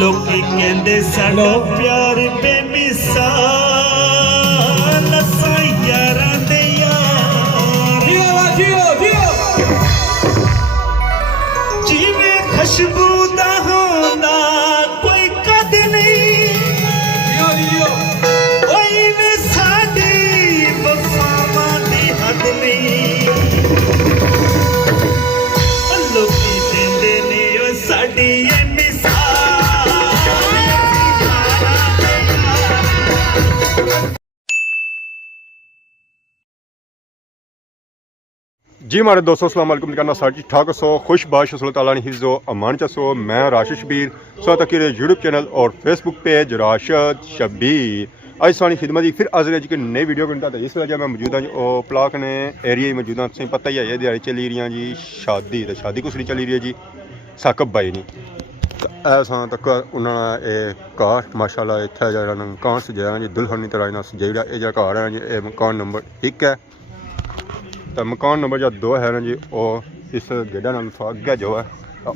लोकी कहंदे साडा प्यार बेमिसाल असां यारां दे यार जिवें खुशबू दा होंदा कोई कद नहीं ओई वे साडी वफावां दी हद नहीं लोकी देंदे ने ओ साडी जी हमारे दोस्तों अस्सलाम वालेकुम करना साड़ी ठाक सो खुश बाश ताला ने हिज़्ज़ो अमान चसो मैं राशिद शबीर सो तक यूट्यूब चैनल और फेसबुक पेज राशिद शबीर आज सानी खिदमत ही फिर हाजिर है जी नई वीडियो करता तो इस वजह मैं मौजूद हाँ जी और प्लाक ने एरिया मौजूद हाँ तुम पता ही है दिहाड़ी चली रही जी शादी तो शादी कुछ नहीं चली रही है जी साकब बाई नहीं ऐसा तक उन्होंने कार माशाल्लाह इतना जरा मकान सजाया जी दुल्हन की तरह सजाईड़ा ये जो घर है जी ये मकान नंबर 1 है तो मकान नंबर जो 2 है ना जी और इस गेड़ा अगे जो है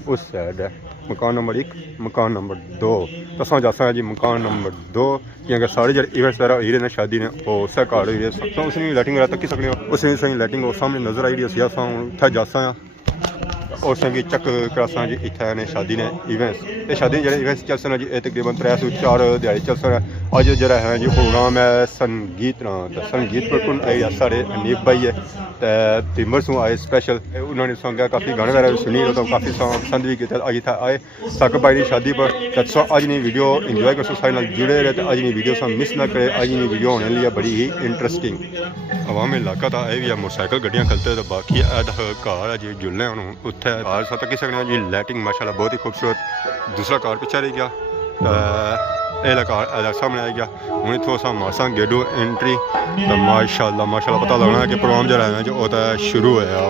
उस साइड है मकान नंबर 1 मकान नंबर 2 तो अस जा सकते जी मकान नंबर 2 क्योंकि सारे जो इवेंट्स वगैरह हो रहे हैं शादी ने वो उस घर हुई है तो उसमें लाइटिंग वगैरह तकी सकते हो उसमें सही लाइटिंग सामने नजर आई रही अस इतना जासा उसने भी चक करासा जी इतने शादी ने इवेंट्स ये शादी जो इवेंट्स चल सकते जी तकरीबन 3 से 4 दिहाड़ी चल सकते अज जरा है जी प्रोग्राम है संगीत संगीत पर साढ़े अनीब भाई है तो तिम्बर सू आए स्पेशल उन्होंने सॉन्ग काफ़ी गाने वगैरह सुनी तो काफ़ी सॉन्ग पसंद भी किया अज इतना आए साकब भाई की शादी पर तो अज नहीं वीडियो इंजॉय कर सो सारे जुड़े रहे तो अज नहीं वीडियो मिस ना करे अज नहीं वीडियो होने लिए बड़ी ही इंटरेस्टिंग अवामी इलाका तो यह भी है मोटरसाइकिल गड्डियाँ खलते तो बाकी घर है जी जुलने उत्थे सा तक सकते जी लाइटिंग माशाल्लाह बहुत ही खूबसूरत दूसरा कार पिछा रह गया कार सामने आ गया हूँ इतों अस मारसा गेडू एंट्री तो माशाल्लाह पता लगना है कि प्रोग्राम जो है जो शुरू होया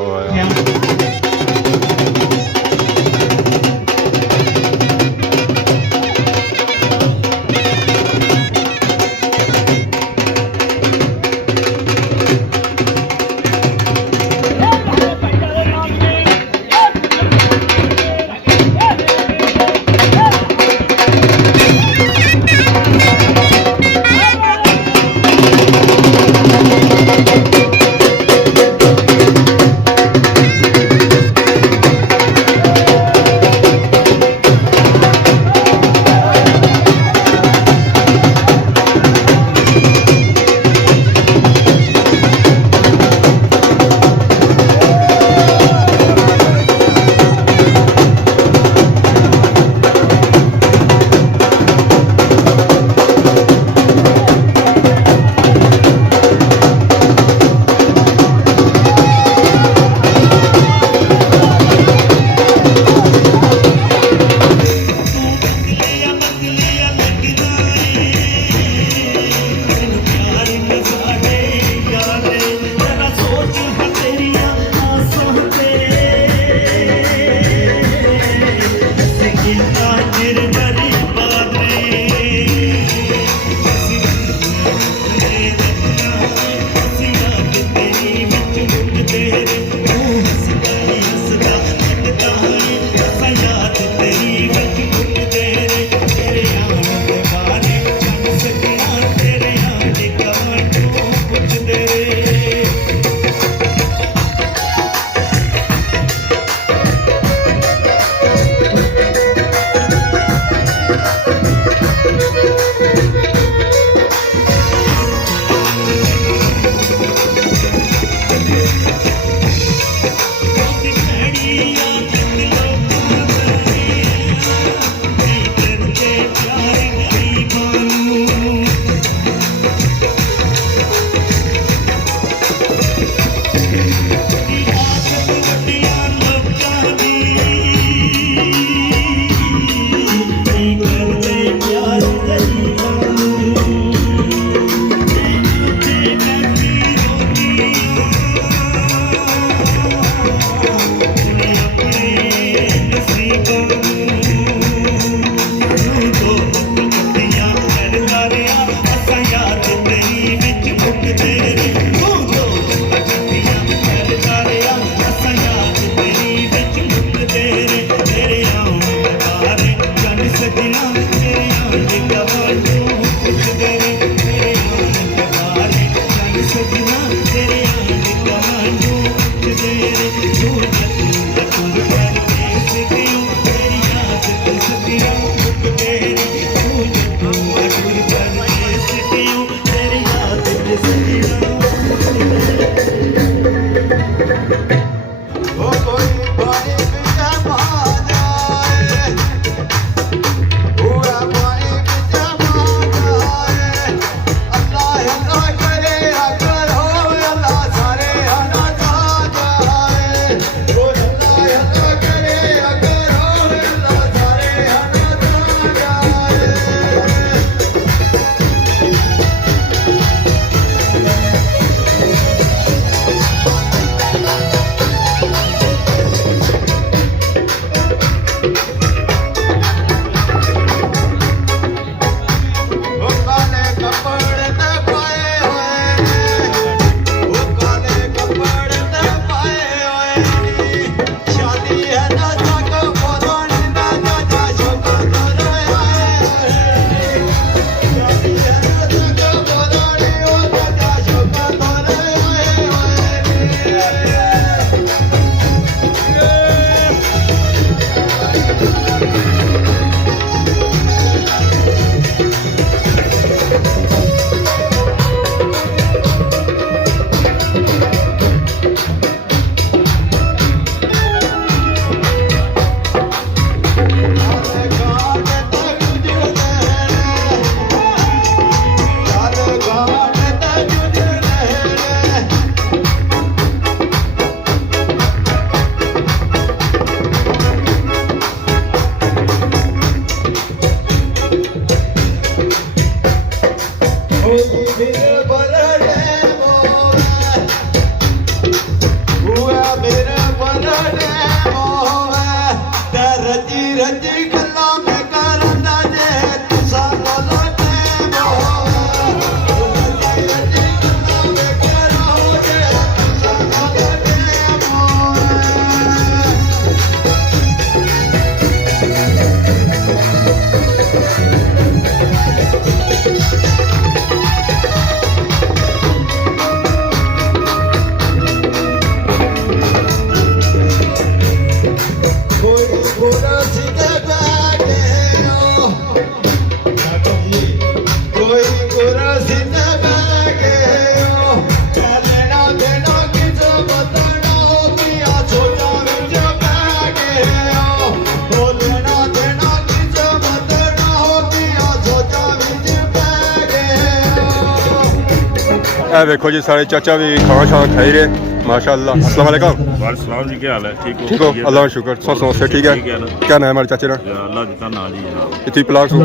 ए देखो जी सारे चाचा भी खाना शाना खाई रहे माशाल्लाह। अस्सलाम वालेकुम। वालेकुम जी, क्या हाल है? ठीक हो? अल्लाह का शुक्र। समोसे ठीक है? क्या नाम है हमारे चाचे का? अल्लाह का नाम जी जनाब। इतनी प्लाट सो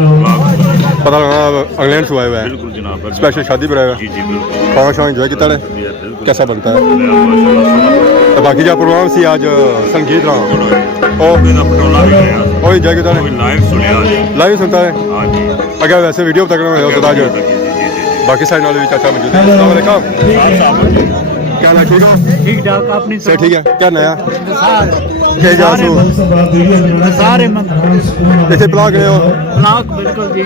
पता लगा इंग्लैंड से आए हुए हैं। बिल्कुल जनाब। स्पेशल शादी पर आए हुए जी हैं। जी बिल्कुल। खाना शाना एंजॉय किया है? बिल्कुल। कैसा बनता है? माशाल्लाह तो बाकी जो प्रोग्राम सी आज संगीत रहा ओ मेरा पटोला भी गया। और एंजॉय किया कोई लाइव सुनया जी। लाइव सुनता है हां जी। अगर वैसे वीडियो तक ना हो तो आज बाकी साइड नाल भी चाचा मौजूद है। अस्सलाम वालेकुम। क्या ना ठीक हो? ठीक ठाक अपनी से ठीक है। क्या नया सारे क्या जासू सारे इतने प्ला गए हो ब्लॉक बिल्कुल जी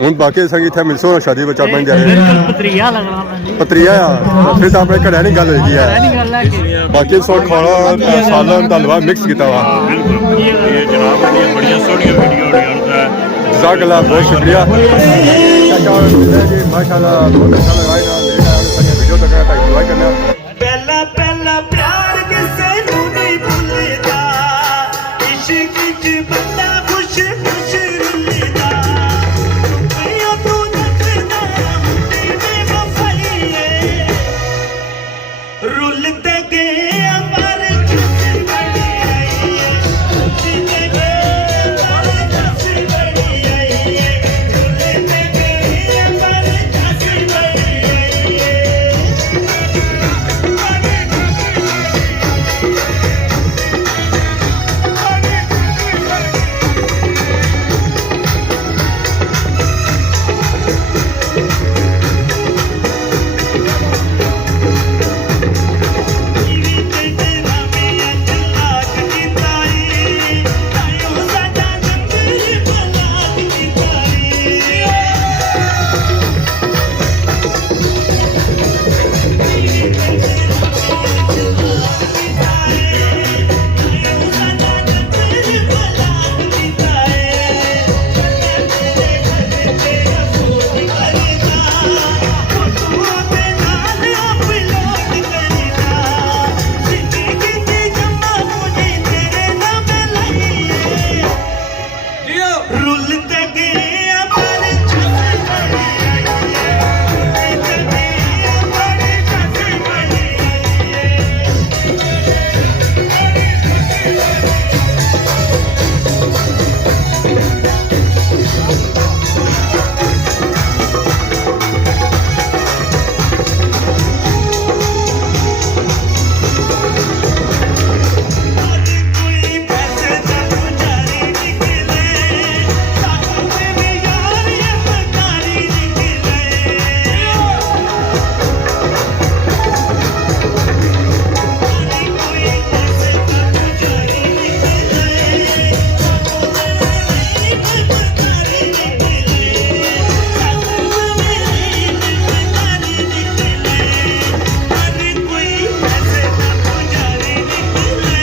हूँ बाकी संगीत है मिलसो ना शादी में 4-5 जाए बिल्कुल पत्रिया लगना जी पत्रिया आ फिर तो अपने घर नहीं गल होगी है नहीं गल है कि बाकी सो खाना सालन दा हलवा मिक्स किया हुआ बिल्कुल ये जनाब ने बढ़िया सोहनी वीडियो होता है। जज़ाकल्लाह बहुत शुक्रिया माशाल्लाह बहुत अच्छा लगा वीडियो तक एंजॉय करना पहला पहला प्यार किसे नू नहीं भूलदा इश्क च बंदा खुश खुश रुलदा रुपया तू नचदा मुंडे में वफाइए रुलते गए हमारे खुशी बड़ी आई रुलते गए हमारे खुशी बड़ी आई रुलते गए हमारे खुशी बड़ी आई रुलते गए हमारे छाती बड़ी आई रुलते गए हमारे छाती बड़ी आई कोई पैसे ना पुजारी निकले साथों में भी यार ये मकारी निकले कोई पैसे ना पुजारी निकले साथों में भी मकारी निकले साथों में भी मकारी निकले अरे कोई पैसे ना पुजारी निकले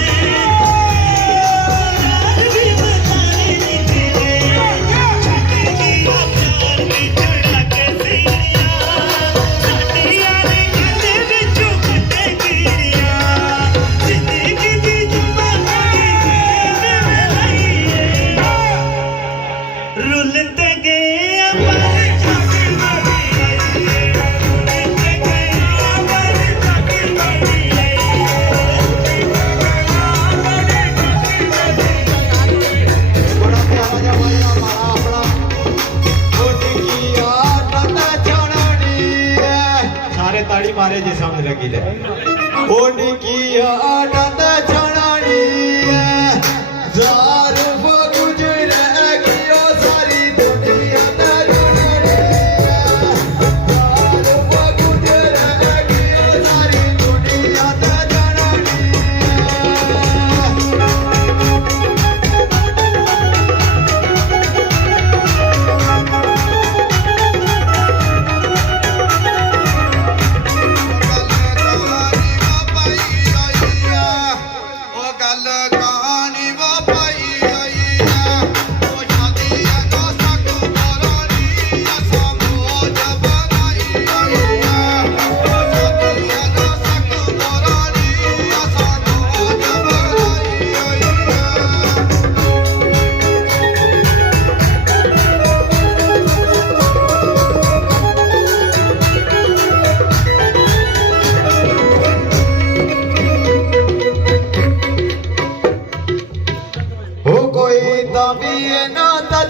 रुलते गए हमारे छाती बड़ी आई रुलते गए हमारे छाती बड़ी आई बड़ा प्यारा जा भाई हमारा अपना की आदत छोड़नी है सारे ताड़ी मारे जे सामने लगी है की आदत छोड़नी है जार वो गुजरे गियो सारी दुनिया ना जुड़नी है जार वो गुजरे गियो सारी दुनिया ना जुड़नी है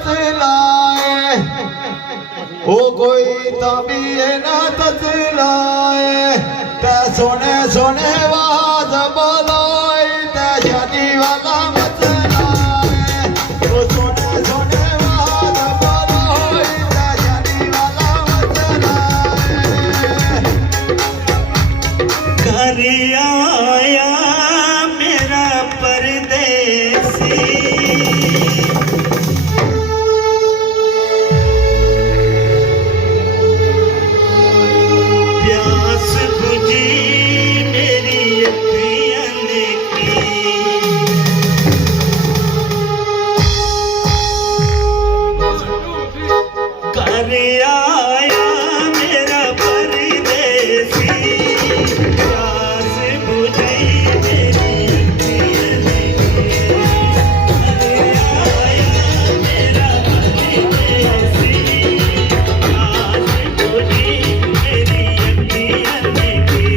तसलाए ओ कोई ताबीए ना तसलाए ते सोने सोने वाज बोलोई ते शादी वाला मसलाए ओ सोने सोने वाज बोलोई ते शादी वाला मसलाए घर आया मेरा परदेसी प्यास बुझी मेरी अखियां की घर आया मेरा परदेसी प्यास बुझी मेरी अखियां की घर आया मेरा परदेसी प्यास बुझी मेरी अखियां की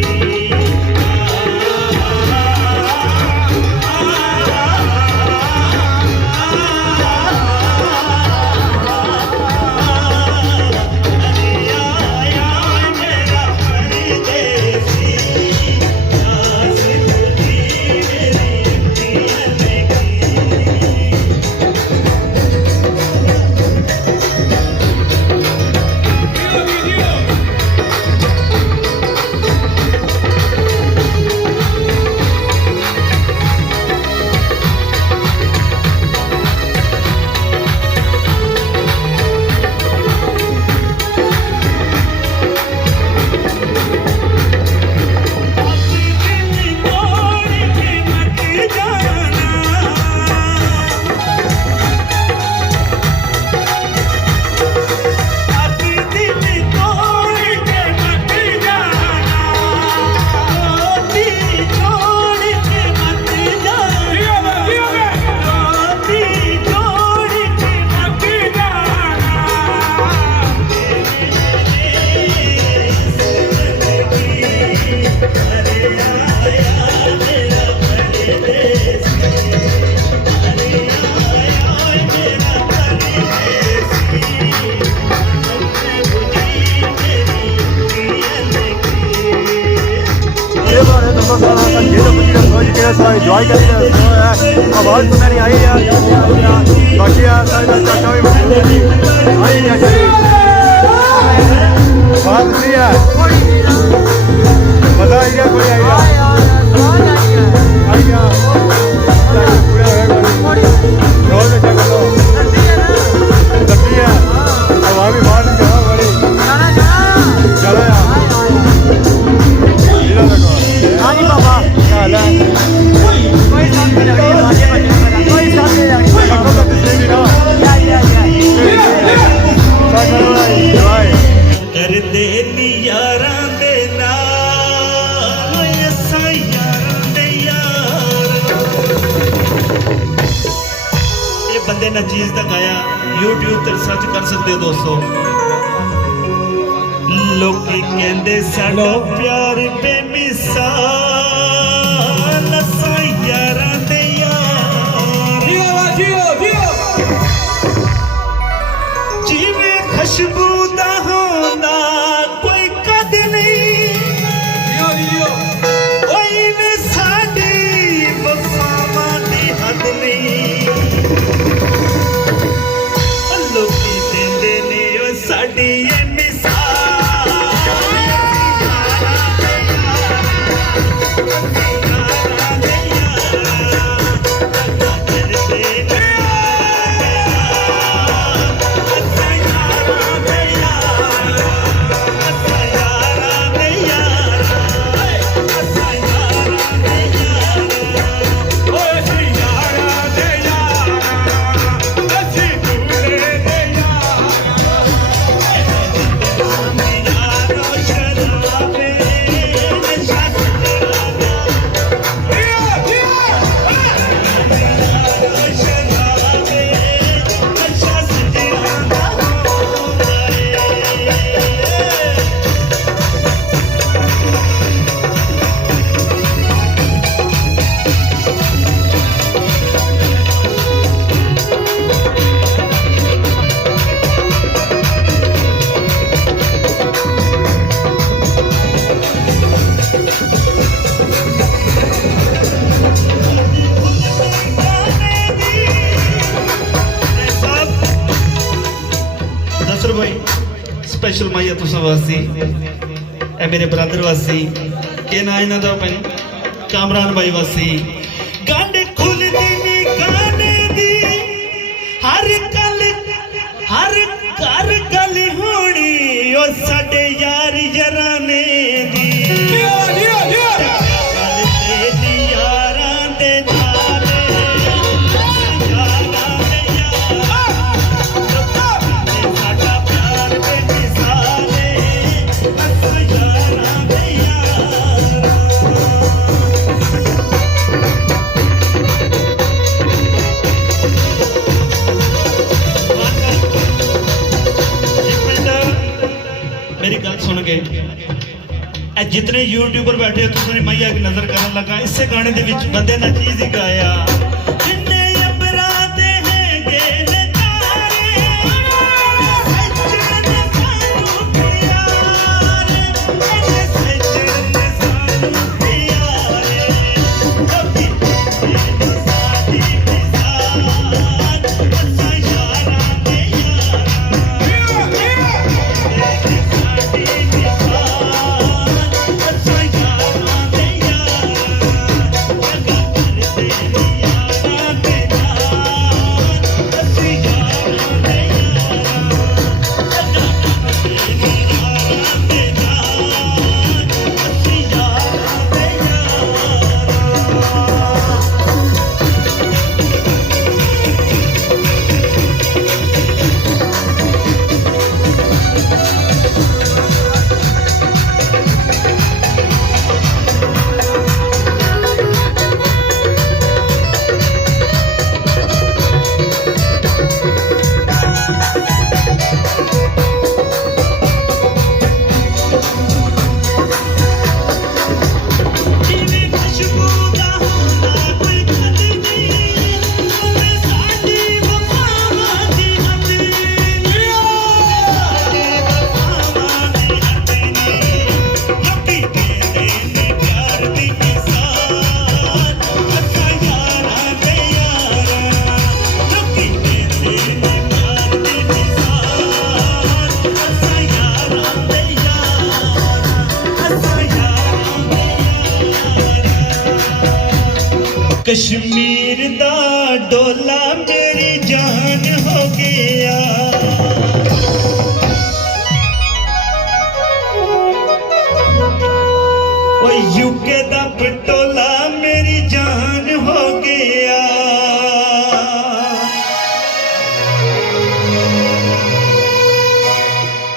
ਇੰਜੋਏ ਕਰੀ ਆਵਾਜ਼ ਸੁਣਨ ਨਹੀਂ ਆਈ ਯਾਰ ਬਾਕੀ ਆ ਸਾਡਾ ਚਾਚਾ ਵੀ ਬੈਠੇ ਜੀ ਆਈ ਨਹੀਂ ਆਈ ਬਾਤ ਨਹੀਂ ਹੈ ਪਤਾ ਹੀ ਕੋਈ ਆਇਆ ਆਇਆ ਪੂਰਾ ਰੋਜ਼ ਦੇ ਚੱਕੋ ਲੱਗੀ ਹੈ ਹਵਾ ਵੀ ਬਾਹਰ ਨਹੀਂ ਜਾ ਬੜੀ ਚਲੋ ਯਾਰ ਇਹਦਾ ਦੇਖੋ ਹਾਂਜੀ ਬਾਬਾ ਹਾਲ ਹੈ ਕੋਈ ਸਾਥ ਨਹੀਂ ਲੱਗਦਾ ਕੋਈ ਸਾਥ ਨਹੀਂ ਲੱਗਦਾ ਕੱਟੋ ਤਾਂ ਕਿਸੇ ਵੀ ਨਾ ਕਰਦੇ ਨੀ ਯਾਰਾਂ ਦੇ ਨਾਲ ਅਸਾਂ ਯਾਰਾਂ ਦੇ ਯਾਰ ਇਹ ਬੰਦੇ ਨੇ ਚੀਜ਼ ਦਾ ਗਾਇਆ YouTube ਤੇ ਸਰਚ ਕਰ ਸਕਦੇ ਹੋ ਦੋਸਤੋ ਲੋਕੀ ਕਹਿੰਦੇ ਸਾਡਾ ਪਿਆਰ ਬੇਮਿਸਾਲ ਅਸਾਂ ਯਾਰਾਂ ਦੇ ਯਾਰ ਜਿਵੇਂ ਖੁਸ਼ਬੂ ਦਾ ਹੁੰਦਾ ਕੋਈ ਕਦ ਨਹੀਂ ਓਏ ਨੇ ਸਾਡੀ ਵਫਾਵਾਂ ਦੀ ਹੱਦ ਨਹੀਂ ਲੋਕੀ ਦਿੰਦੇ ਨੇ ਓ ਸਾਡੀ ਇਹ ਮਿਸਾਲ ਯਾਰਾਂ ਦੇ ਯਾਰ बहादुर भाई स्पेशल माइया तुसा वास्ते ए मेरे ब्रदर वास्ते के ना इन्हां दा भैन कामरान भाई वास्ते गंढ खुलदी नी गाने दी हर गल होनी ओ साडे यार यराने दी मेरी गल सुन के जितने यूट्यूबर बैठे हो तुम मैया की नजर करने लगा इसे गाने दे विच बंदे ने चीज ही गाया जिन्ने अपराध हैंगे नजारे सजन सानू प्यारे सजन सानू प्यारे कभी साडी मिसाल असा यारा दे कश्मीर दा डोला मेरी जान हो गया ओ यूके दा पटोला मेरी जान हो गया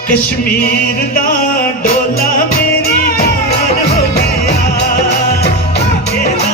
कश्मीर दा डोला मेरी जान हो गया यूके दा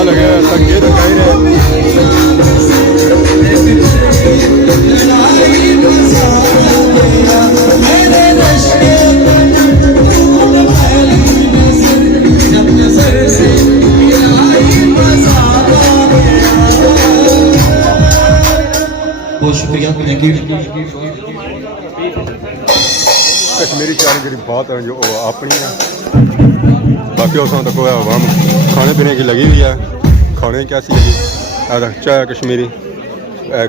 गा लगे संगीत गाई रहे बहुत शुक्रिया थैंक यू कश्मीरी चाय जी बात है जो वो अपनी है बाकी उस तक आवाम खाने पीने की लगी हुई है खाने कैसी लगी चाय कश्मीरी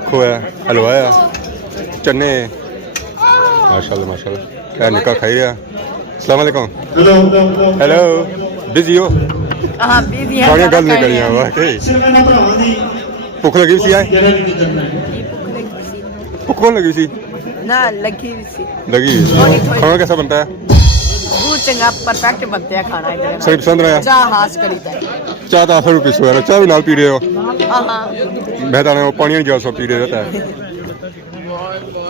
खोया हलवा है चने माशाल्लाह माशाल्लाह क्या निकाह खाई रहा अस्सलाम वालेकुम हेलो बिजी हो हाँ बिजी है सारियां गल नहीं करियां वाकई ਸਿਰਫ ਇਹਨਾਂ ਭਰਾਵਾਂ ਦੀ भुख लगी सी है 11 ਵੀ ਕਰਨਾ ਹੈ भुख कौन लगी सी ना लगी हुई सी लगी खाना कैसा बनता है बहुत चंगा परफेक्ट बनते हैं खाना इधर सही पसंद रहा चाह हास करीदा है चाह तो आफर रुपये सो चाह भी नाल पी रहे हो हाँ हाँ मैं तो पानी नहीं जा सब पी रहे रहता है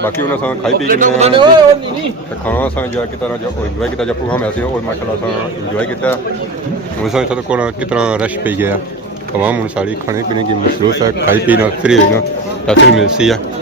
बाकी उन्हें सा खाई पी के खाना सा जा कितना जो इंजॉय किया जब प्रोग्राम ऐसे और माशाल्लाह सा इंजॉय किया उस तो को कितना रश पी गया तमाम उन सारी खाने पीने की मसरूफ है खाई पीना फ्री हुई ना मिलती है